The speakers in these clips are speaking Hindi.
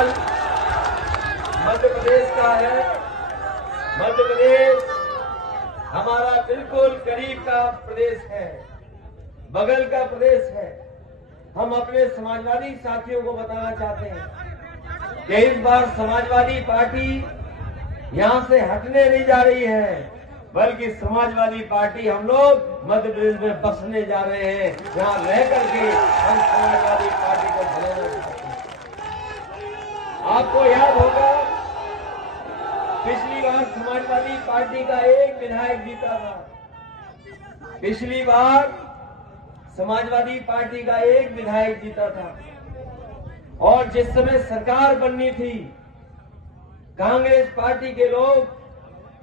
सवाल मध्य प्रदेश का है। मध्य प्रदेश हमारा बिल्कुल करीब का प्रदेश है, बगल का प्रदेश है। हम अपने समाजवादी साथियों को बताना चाहते हैं कि इस बार समाजवादी पार्टी यहां से हटने नहीं जा रही है, बल्कि समाजवादी पार्टी हम लोग मध्य प्रदेश में बसने जा रहे हैं। यहां रह करके हम समाजवादी पार्टी को बनाना चाहते हैं। आपको याद होगा पिछली बार समाजवादी पार्टी का एक विधायक जीता था। पिछली बार समाजवादी पार्टी का एक विधायक जीता था और जिस समय सरकार बननी थी, कांग्रेस पार्टी के लोग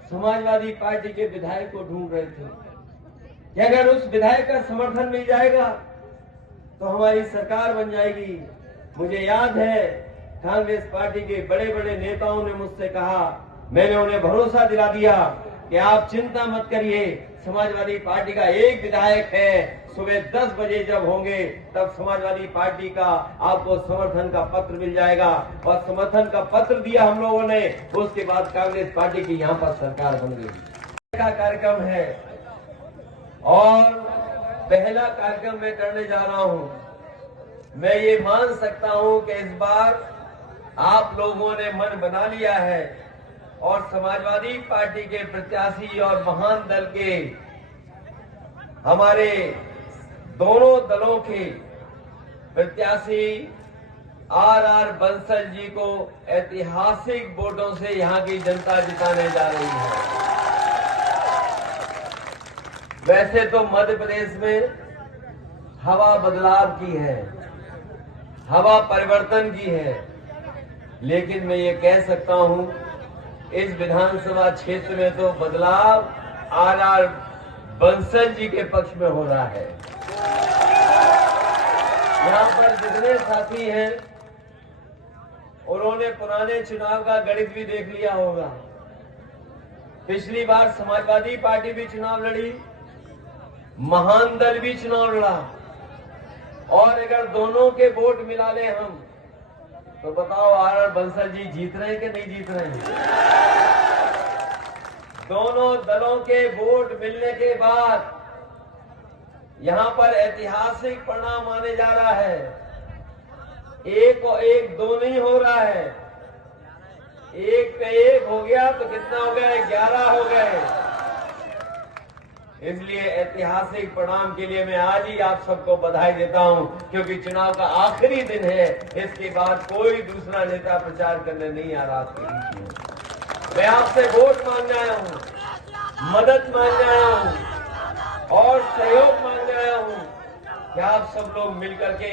समाजवादी पार्टी के विधायक को ढूंढ रहे थे कि अगर उस विधायक का समर्थन मिल जाएगा तो हमारी सरकार बन जाएगी। मुझे याद है कांग्रेस पार्टी के बड़े बड़े नेताओं ने मुझसे कहा, मैंने उन्हें भरोसा दिला दिया कि आप चिंता मत करिए, समाजवादी पार्टी का एक विधायक है, सुबह 10 बजे जब होंगे तब समाजवादी पार्टी का आपको समर्थन का पत्र मिल जाएगा। और समर्थन का पत्र दिया हम लोगों ने, उसके बाद कांग्रेस पार्टी की यहाँ पर सरकार बन गई। का कार्यक्रम है और पहला कार्यक्रम मैं करने जा रहा हूँ। मैं ये मान सकता हूँ कि इस बार आप लोगों ने मन बना लिया है और समाजवादी पार्टी के प्रत्याशी और महान दल के हमारे दोनों दलों के प्रत्याशी आर बंसल जी को ऐतिहासिक वोटों से यहां की जनता जिताने जा रही है। वैसे तो मध्य प्रदेश में हवा बदलाव की है, हवा परिवर्तन की है, लेकिन मैं ये कह सकता हूं इस विधानसभा क्षेत्र में तो बदलाव आर बंसल जी के पक्ष में हो रहा है। यहाँ पर जितने साथी हैं उन्होंने पुराने चुनाव का गणित भी देख लिया होगा। पिछली बार समाजवादी पार्टी भी चुनाव लड़ी, महान दल भी चुनाव लड़ा, और अगर दोनों के वोट मिला ले हम तो बताओ आर बंसल जी जीत रहे हैं कि नहीं जीत रहे हैं? दोनों दलों के वोट मिलने के बाद यहां पर ऐतिहासिक परिणाम आने जा रहा है। एक और एक दो नहीं हो रहा है, एक पे एक हो गया तो कितना हो गया? 11 हो गए। इसलिए ऐतिहासिक परिणाम के लिए मैं आज ही आप सबको बधाई देता हूं, क्योंकि चुनाव का आखिरी दिन है। इसके बाद कोई दूसरा नेता प्रचार करने नहीं आ रहा आपके बीच में। मैं आपसे वोट मांगने आया हूं, मदद मांगने आया हूं और सहयोग मांगने आया हूं कि आप सब लोग मिलकर के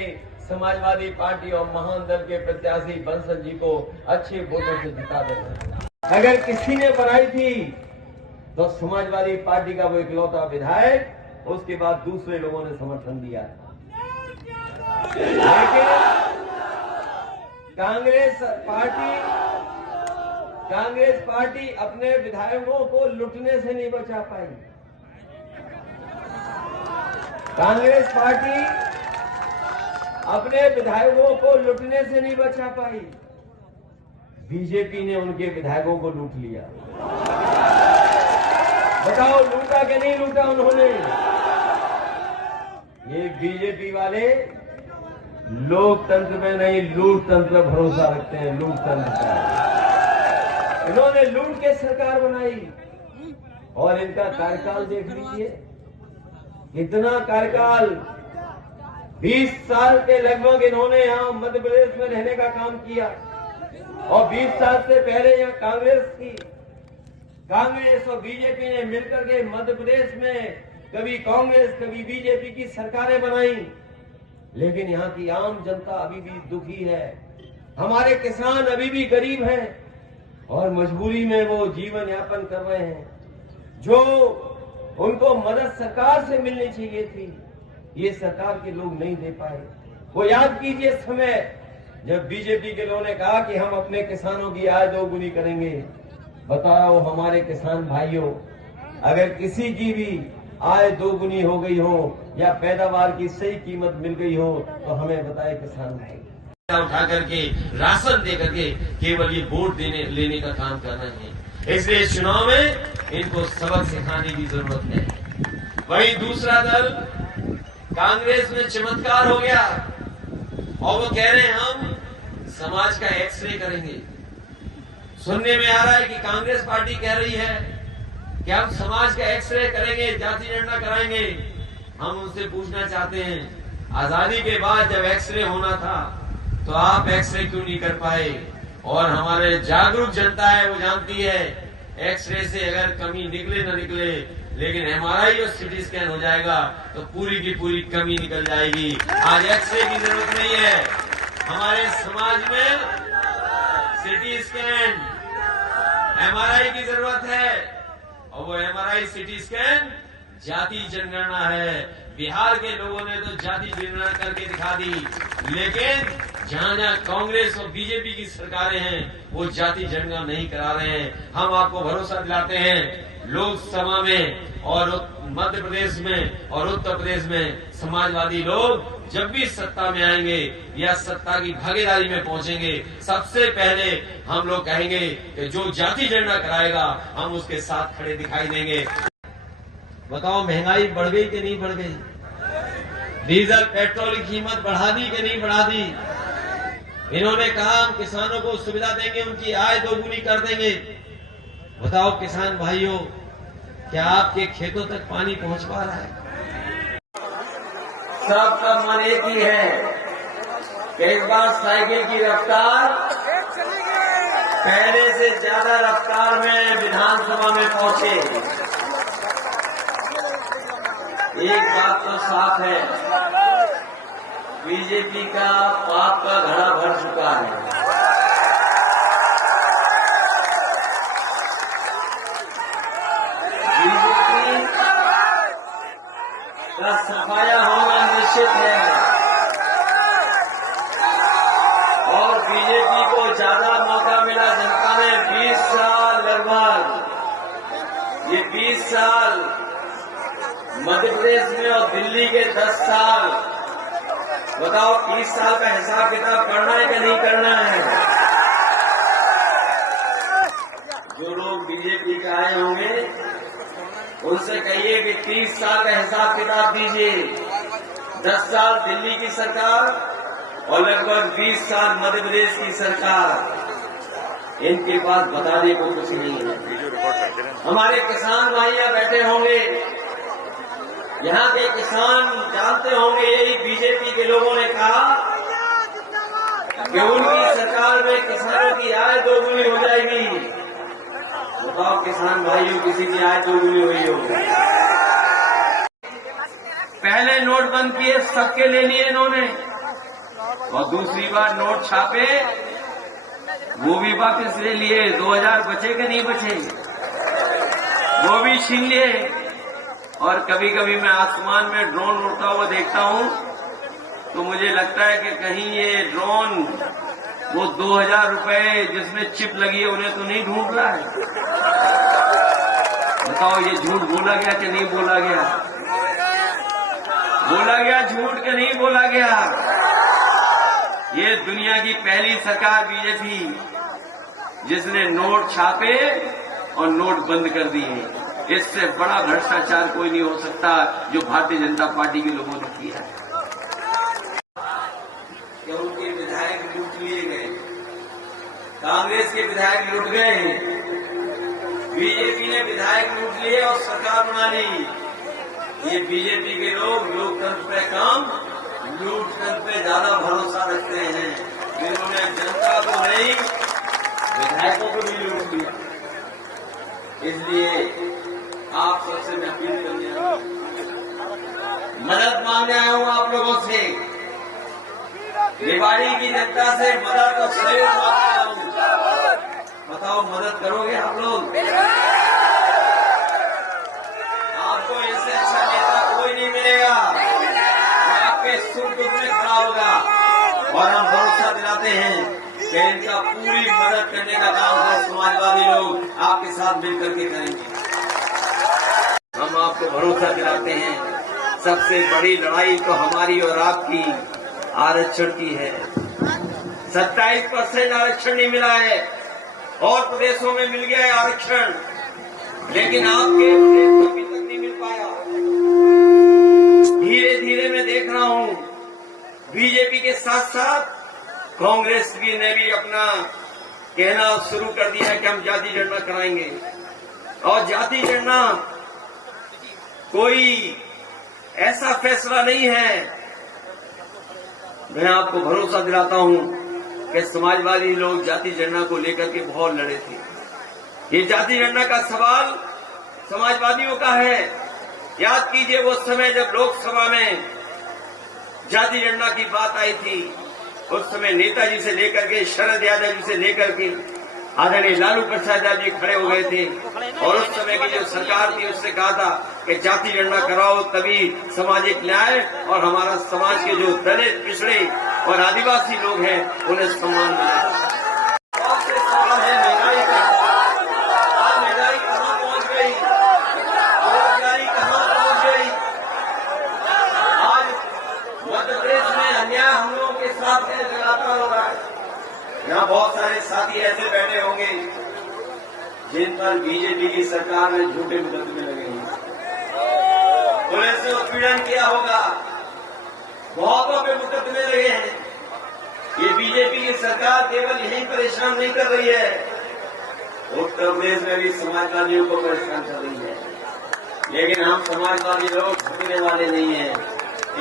समाजवादी पार्टी और महान दल के प्रत्याशी बंसल जी को अच्छे वोटों से जिता देना। अगर किसी ने बनाई थी तो समाजवादी पार्टी का वो इकलौता विधायक, उसके बाद दूसरे लोगों ने समर्थन दिया। लेकिन कांग्रेस पार्टी अपने विधायकों को लुटने से नहीं बचा पाई। कांग्रेस पार्टी अपने विधायकों को लुटने से नहीं बचा पाई, बीजेपी ने उनके विधायकों को लूट लिया। बताओ लूटा कि नहीं लूटा उन्होंने? ये बीजेपी वाले लोकतंत्र में नहीं लूट तंत्र भरोसा रखते हैं, लूट तंत्र का। इन्होंने लूट के सरकार बनाई और इनका कार्यकाल देख लीजिए, कितना कार्यकाल, 20 साल के लगभग इन्होंने यहां मध्य प्रदेश में रहने का काम किया। और 20 साल से पहले यहां कांग्रेस और बीजेपी ने मिलकर के मध्य प्रदेश में कभी कांग्रेस कभी बीजेपी की सरकारें बनाई, लेकिन यहाँ की आम जनता अभी भी दुखी है। हमारे किसान अभी भी गरीब हैं और मजबूरी में वो जीवन यापन कर रहे हैं। जो उनको मदद सरकार से मिलनी चाहिए थी, ये सरकार के लोग नहीं दे पाए। वो याद कीजिए समय जब बीजेपी के लोगों ने कहा कि हम अपने किसानों की आय दोगुनी करेंगे। बताओ हमारे किसान भाइयों, अगर किसी की भी आय दोगुनी हो गई हो या पैदावार की सही कीमत मिल गई हो तो हमें बताए किसान भाई। उठा करके राशन दे करके केवल ये वोट लेने का काम कर रहे हैं। इसलिए चुनाव में इनको सबक सिखाने की जरूरत है। वही दूसरा दल कांग्रेस में चमत्कार हो गया और वो कह रहे हैं हम समाज का एक्सरे करेंगे। सुनने में आ रहा है कि कांग्रेस पार्टी कह रही है कि हम समाज का एक्सरे करेंगे, जाति जनगणना कराएंगे। हम उनसे पूछना चाहते हैं, आजादी के बाद जब एक्सरे होना था तो आप एक्सरे क्यों नहीं कर पाए? और हमारे जागरूक जनता है वो जानती है एक्सरे से अगर कमी निकले न निकले, लेकिन एमआरआई और सिटी स्कैन हो जाएगा तो पूरी की पूरी कमी निकल जाएगी। आज एक्सरे की जरूरत नहीं है। हमारे समाज में सिटी स्कैन, एमआरआई की जरूरत है और वो एमआरआई सिटी स्कैन जाति जनगणना है। बिहार के लोगों ने तो जाति जनगणना करके दिखा दी, लेकिन जहां जहां कांग्रेस और बीजेपी की सरकारें हैं वो जाति जनगणना नहीं करा रहे हैं। हम आपको भरोसा दिलाते हैं लोकसभा में और मध्य प्रदेश में और उत्तर प्रदेश में समाजवादी लोग जब भी सत्ता में आएंगे या सत्ता की भागीदारी में पहुंचेंगे, सबसे पहले हम लोग कहेंगे कि जो जाति जनगणना कराएगा हम उसके साथ खड़े दिखाई देंगे। बताओ महंगाई बढ़ गई कि नहीं बढ़ गई? डीजल पेट्रोल की कीमत बढ़ा दी कि नहीं बढ़ा दी? इन्होंने कहा हम किसानों को सुविधा देंगे, उनकी आय दोगुनी कर देंगे। बताओ किसान भाइयों, क्या आपके खेतों तक पानी पहुंच पा रहा है? सबका मन एक ही है कि इस बार साइकिल की रफ्तार पहले से ज्यादा रफ्तार में विधानसभा में पहुंचे। एक बात तो साफ है, बीजेपी का पाप का घड़ा भर चुका है। बीजेपी का सफाया होना निश्चित है और बीजेपी को ज्यादा मौका मिला जनता ने 20 साल लगभग, ये 20 साल मध्य प्रदेश में और दिल्ली के 10 साल। बताओ 30 साल का हिसाब किताब करना है कि नहीं करना है? जो लोग बीजेपी के आए होंगे उनसे कहिए कि 30 साल का हिसाब किताब दीजिए। 10 साल दिल्ली की सरकार और लगभग 20 साल मध्य प्रदेश की सरकार। इनके पास बताने को कुछ नहीं है। हमारे किसान भाइयां बैठे होंगे, यहाँ के किसान जानते होंगे यही बीजेपी के लोगों ने कहा कि उनकी सरकार में किसानों की आय दोगुनी हो जाएगी। बताओ किसान भाइयों, किसी की आय दोगुनी हुई हो? पहले नोट बंद किए, सबके ले लिए इन्होंने, और दूसरी बार नोट छापे वो भी वापस ले लिए। 2000 बचे कि नहीं बचे वो भी छीन लिए। और कभी कभी मैं आसमान में ड्रोन उड़ता हुआ देखता हूं तो मुझे लगता है कि कहीं ये ड्रोन वो 2000 रुपए जिसमें चिप लगी है उन्हें तो नहीं ढूंढ रहा है। बताओ ये झूठ बोला गया कि नहीं बोला गया? बोला गया झूठ कि नहीं बोला गया? ये दुनिया की पहली सरकार बीजेपी जिसने नोट छापे और नोट बंद कर दिए। इससे बड़ा भ्रष्टाचार कोई नहीं हो सकता जो भारतीय जनता पार्टी के लोगों ने किया है। क्या उनके विधायक लूट लिए गए? कांग्रेस के विधायक लूट गए, बीजेपी ने विधायक लूट लिए और सरकार बना ली। ये बीजेपी के लोग लोकतंत्र पे कम, लूटतंत्र पे ज्यादा भरोसा रखते हैं। इन्होंने जनता को नहीं, विधायकों को भी लूट लिया। इसलिए आप सबसे मैं अपील करने आया हूं, मदद मांगने आया हूं आप लोगों से, निवाड़ी की जनता से मदद और सहयोग मांगने आया हूं। बताओ मदद करोगे आप लोग? आपको इससे अच्छा नेता कोई नहीं मिलेगा जो आपके सुख दुख में खड़ा होगा। और हम भरोसा दिलाते हैं कि इनका पूरी मदद करने का काम हम समाजवादी लोग आपके साथ मिलकर के करेंगे। हम आपको भरोसा दिलाते हैं सबसे बड़ी लड़ाई तो हमारी और आपकी आरक्षण की है। 27% आरक्षण नहीं मिला है और प्रदेशों में मिल गया है आरक्षण, लेकिन आपके प्रदेश में अभी तक नहीं मिल पाया। धीरे धीरे मैं देख रहा हूं बीजेपी के साथ साथ कांग्रेस ने भी अपना कहना शुरू कर दिया है कि हम जाति गणना कराएंगे। और जाति गणना कोई ऐसा फैसला नहीं है। मैं आपको भरोसा दिलाता हूं कि समाजवादी लोग जाति गणना को लेकर के बहुत लड़े थे। ये जाति गणना का सवाल समाजवादियों का है। याद कीजिए वो समय जब लोकसभा में जाति गणना की बात आई थी, उस समय नेताजी से लेकर के शरद यादव जी से लेकर के आदरणीय लालू प्रसाद यादव जी खड़े हो गए थे और उस समय की जो सरकार थी उससे कहा था कि जाति गणना कराओ, तभी सामाजिक न्याय और हमारा समाज के जो दलित, पिछड़े और आदिवासी लोग हैं उन्हें सम्मान मिलेगा। महंगाई का, आज महंगाई कहाँ पहुंच गई, बेरोजगारी कहाँ पहुंच गई। आज मध्य प्रदेश में अन्याय हम लोगों के साथ है, लगातार हो रहा है। यहाँ बहुत सारे साथी ऐसे बैठे होंगे जिन पर बीजेपी की सरकार ने झूठे मुकदमे लगे हैं, पुलिस ने उत्पीड़न किया होगा, बहुतों पे मुकदमे लगे हैं। ये बीजेपी की सरकार केवल यही परेशान नहीं कर रही है, उत्तर प्रदेश में भी समाजवादियों को परेशान कर रही है। लेकिन हम समाजवादी लोग झुकने वाले नहीं हैं,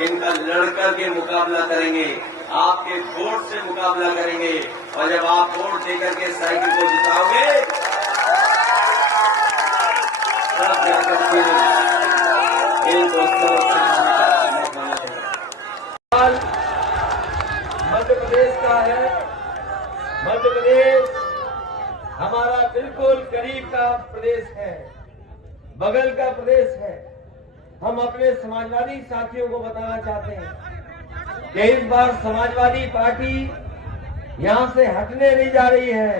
इनका लड़कर के मुकाबला करेंगे, आपके वोट से मुकाबला करेंगे। और जब आप वोट देकर के साइकिल को जिताओगे तब जाकर के इन दोस्तों मध्य प्रदेश का है। मध्य प्रदेश हमारा बिल्कुल करीब का प्रदेश है, बगल का प्रदेश है। हम अपने समाजवादी साथियों को बताना चाहते हैं कि इस बार समाजवादी पार्टी यहां से हटने नहीं जा रही है,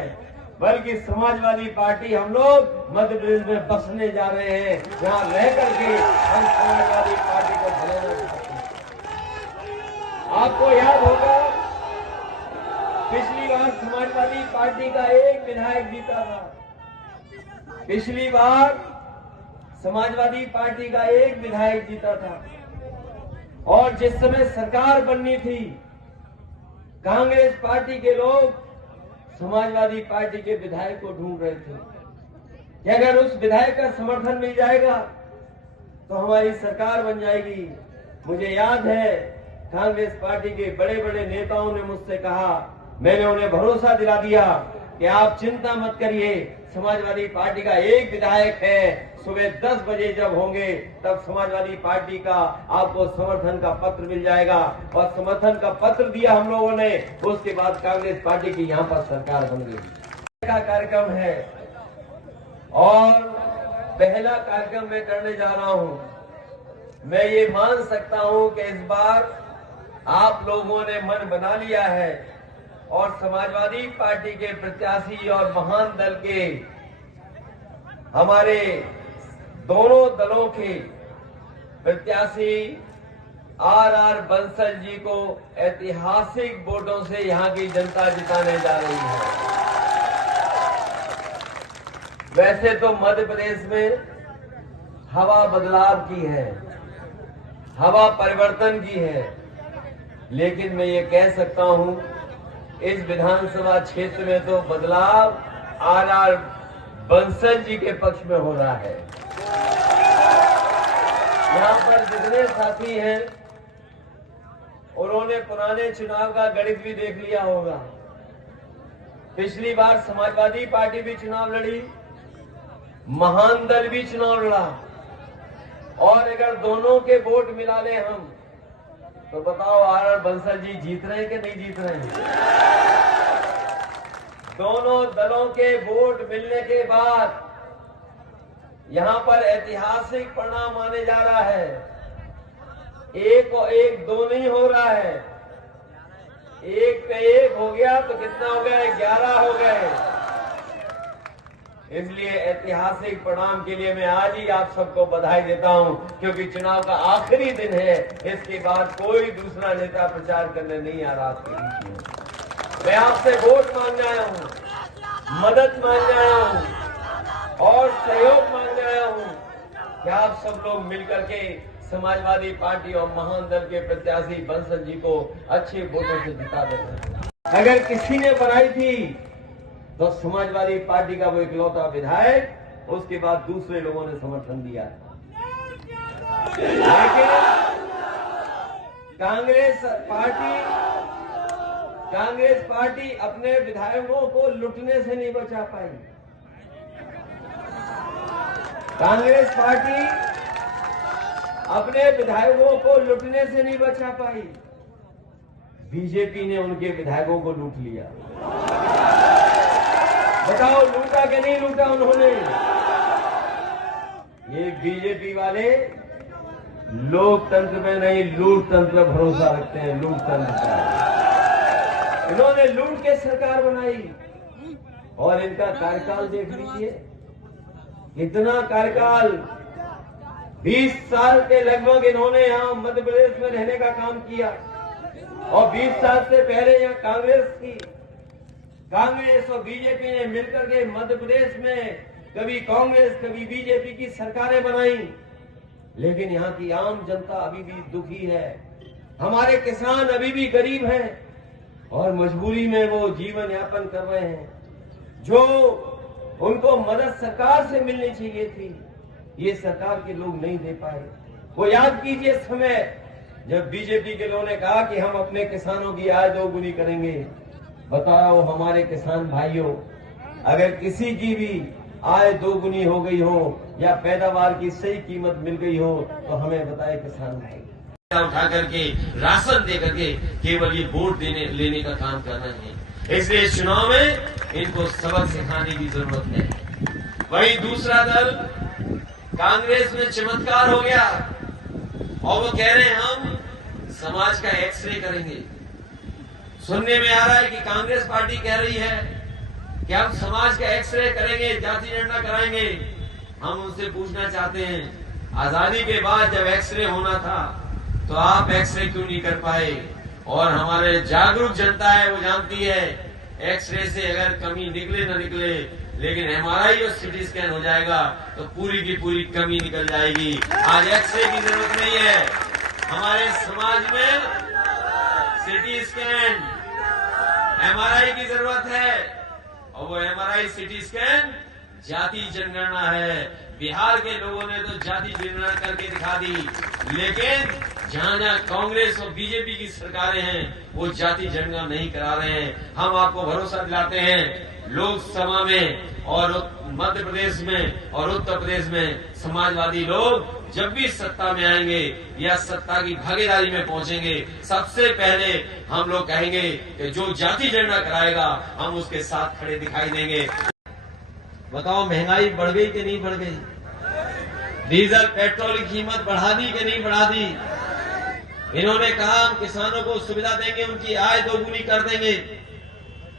बल्कि समाजवादी पार्टी हम लोग मध्य प्रदेश में बसने जा रहे हैं। यहां रह करके हम समाजवादी पार्टी को भलाना चाहते हैं। आपको याद होगा पिछली बार समाजवादी पार्टी का एक विधायक जीता था। पिछली बार समाजवादी पार्टी का एक विधायक जीता था और जिस समय सरकार बननी थी, कांग्रेस पार्टी के लोग समाजवादी पार्टी के विधायक को ढूंढ रहे थे कि अगर उस विधायक का समर्थन मिल जाएगा तो हमारी सरकार बन जाएगी। मुझे याद है कांग्रेस पार्टी के बड़े बड़े नेताओं ने मुझसे कहा, मैंने उन्हें भरोसा दिला दिया कि आप चिंता मत करिए, समाजवादी पार्टी का एक विधायक है, सुबह 10 बजे जब होंगे तब समाजवादी पार्टी का आपको समर्थन का पत्र मिल जाएगा। और समर्थन का पत्र दिया हम लोगों ने, उसके बाद कांग्रेस पार्टी की यहाँ पर सरकार बन गई। का कार्यक्रम है और पहला कार्यक्रम मैं करने जा रहा हूँ। मैं ये मान सकता हूँ कि इस बार आप लोगों ने मन बना लिया है और समाजवादी पार्टी के प्रत्याशी और महान दल के हमारे दोनों दलों के प्रत्याशी आर बंसल जी को ऐतिहासिक वोटों से यहां की जनता जिताने जा रही है। वैसे तो मध्य प्रदेश में हवा बदलाव की है, हवा परिवर्तन की है, लेकिन मैं ये कह सकता हूं इस विधानसभा क्षेत्र में तो बदलाव आर बंसल जी के पक्ष में हो रहा है। यहाँ पर जितने साथी हैं उन्होंने पुराने चुनाव का गणित भी देख लिया होगा। पिछली बार समाजवादी पार्टी भी चुनाव लड़ी, महान दल भी चुनाव लड़ा, और अगर दोनों के वोट मिला ले हम तो बताओ आर बंसल जी जीत रहे हैं कि नहीं जीत रहे हैं। दोनों दलों के वोट मिलने के बाद यहां पर ऐतिहासिक परिणाम आने जा रहा है। एक और एक दो नहीं हो रहा है, एक पे एक हो गया तो कितना हो गया, 11 हो गए। इसलिए ऐतिहासिक परिणाम के लिए मैं आज ही आप सबको बधाई देता हूं, क्योंकि चुनाव का आखिरी दिन है। इसके बाद कोई दूसरा नेता प्रचार करने नहीं आ रहा आपके बीच में। मैं आपसे वोट मांगने आया हूं, मदद मांगने आया हूं और सहयोग मांगने आया हूं कि आप सब लोग मिलकर के समाजवादी पार्टी और महान दल के प्रत्याशी बंसल जी को अच्छे वोटों से जिता देना। अगर किसी ने बनाई थी तो समाजवादी पार्टी का वो इकलौता विधायक, उसके बाद दूसरे लोगों ने समर्थन दिया। लेकिन कांग्रेस पार्टी अपने विधायकों को लुटने से नहीं बचा पाई। कांग्रेस पार्टी अपने विधायकों को लुटने से नहीं बचा पाई। बीजेपी ने उनके विधायकों को लूट लिया। बताओ लूटा कि नहीं लूटा उन्होंने? ये बीजेपी वाले लोकतंत्र में नहीं लूट तंत्र पर भरोसा रखते हैं। लूट तंत्र पर इन्होंने लूट के सरकार बनाई और इनका कार्यकाल देख लीजिए, कितना कार्यकाल। 20 साल के लगभग इन्होंने यहां मध्य प्रदेश में रहने का काम किया और 20 साल से पहले यहां कांग्रेस और बीजेपी ने मिलकर के मध्य प्रदेश में कभी कांग्रेस कभी बीजेपी की सरकारें बनाई, लेकिन यहाँ की आम जनता अभी भी दुखी है। हमारे किसान अभी भी गरीब हैं और मजबूरी में वो जीवन यापन कर रहे हैं। जो उनको मदद सरकार से मिलनी चाहिए थी, ये सरकार के लोग नहीं दे पाए। वो याद कीजिए समय जब बीजेपी के लोगों ने कहा कि हम अपने किसानों की आय दोगुनी करेंगे। बताओ हमारे किसान भाइयों, अगर किसी की भी आय दोगुनी हो गई हो या पैदावार की सही कीमत मिल गई हो तो हमें बताए किसान भाई। उठा करके राशन दे करके केवल ये वोट लेने का काम कर रहे हैं। इसलिए चुनाव में इनको सबक सिखाने की जरूरत है। वही दूसरा दल कांग्रेस में चमत्कार हो गया और वो कह रहे हैं हम समाज का एक्सरे करेंगे। सुनने में आ रहा है कि कांग्रेस पार्टी कह रही है कि हम समाज का एक्सरे करेंगे, जाति जनगणना कराएंगे। हम उनसे पूछना चाहते हैं, आजादी के बाद जब एक्सरे होना था तो आप एक्सरे क्यों नहीं कर पाए? और हमारे जागरूक जनता है वो जानती है एक्सरे से अगर कमी निकले न निकले, लेकिन एमआरआई और सीटी स्कैन हो जाएगा तो पूरी की पूरी कमी निकल जाएगी। आज एक्सरे की जरूरत नहीं है। हमारे समाज में सीटी स्कैन एमआरआई की जरूरत है और वो एमआरआई सीटी स्कैन जाति जनगणना है। बिहार के लोगों ने तो जाति जनगणना करके दिखा दी, लेकिन जहां जहां कांग्रेस और बीजेपी की सरकारें हैं वो जाति जनगणना नहीं करा रहे हैं। हम आपको भरोसा दिलाते हैं लोकसभा में और मध्य प्रदेश में और उत्तर प्रदेश में समाजवादी लोग जब भी सत्ता में आएंगे या सत्ता की भागीदारी में पहुंचेंगे, सबसे पहले हम लोग कहेंगे कि जो जाति जनगणना कराएगा हम उसके साथ खड़े दिखाई देंगे। बताओ महंगाई बढ़ गई कि नहीं बढ़ गई? डीजल पेट्रोल की कीमत बढ़ा दी कि नहीं बढ़ा दी? इन्होंने कहा हम किसानों को सुविधा देंगे, उनकी आय दोगुनी कर देंगे।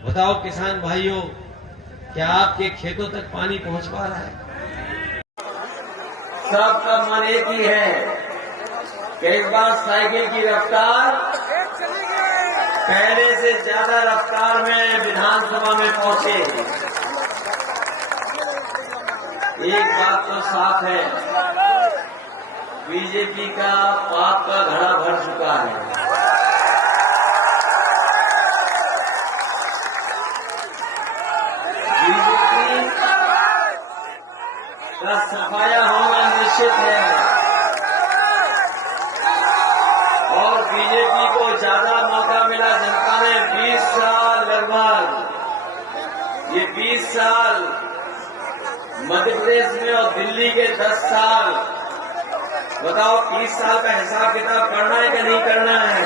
बताओ किसान भाइयों, क्या आपके खेतों तक पानी पहुंच पा रहा है? सबका मन एक ही है कि इस बार साइकिल की रफ्तार पहले से ज्यादा रफ्तार में विधानसभा में पहुंचे। एक बात तो साफ है, बीजेपी का पाप का घड़ा भर चुका है। बीजेपी का सफाया होना निश्चित है और बीजेपी को ज्यादा मौका मिला जनता ने। 20 साल लगभग, ये 20 साल मध्य प्रदेश में और दिल्ली के 10 साल। बताओ 30 साल का हिसाब किताब करना है कि नहीं करना है?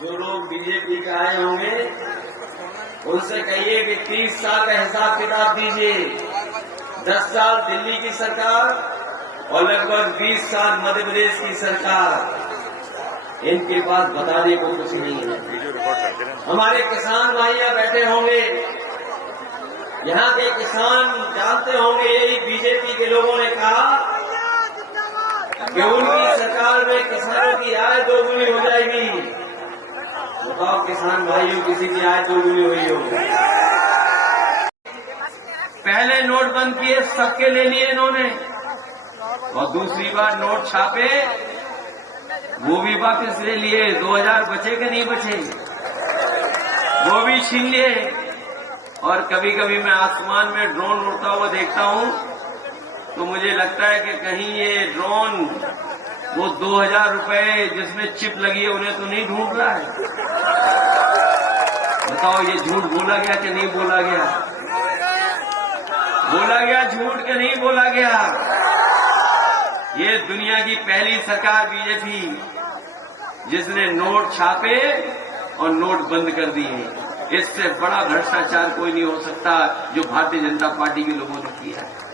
जो लोग बीजेपी के आए होंगे उनसे कहिए कि 30 साल का हिसाब किताब दीजिए। 10 साल दिल्ली की सरकार और लगभग 20 साल मध्य प्रदेश की सरकार। इनके पास बताने को कुछ नहीं है। हमारे किसान भाई यहाँ बैठे होंगे, यहाँ के किसान जानते होंगे यही बीजेपी के लोगों ने कहा कि उनकी सरकार में किसानों की आय दोगुनी हो जाएगी। बताओ किसान भाइयों, किसी की आय दोगुनी हुई हो? पहले नोट बंद किए, सबके ले लिए इन्होंने, और दूसरी बार नोट छापे, वो भी वापस ले लिए। 2000 बचे कि नहीं बचे, वो भी छीन लिए। और कभी कभी मैं आसमान में ड्रोन उड़ता हुआ देखता हूं तो मुझे लगता है कि कहीं ये ड्रोन वो 2000 रुपए जिसमें चिप लगी है उन्हें तो नहीं ढूंढ रहा है। बताओ ये झूठ बोला गया कि नहीं बोला गया? बोला गया झूठ कि नहीं बोला गया? ये दुनिया की पहली सरकार बीजेपी जिसने नोट छापे और नोट बंद कर दिए। इससे बड़ा भ्रष्टाचार कोई नहीं हो सकता जो भारतीय जनता पार्टी के लोगों ने किया है।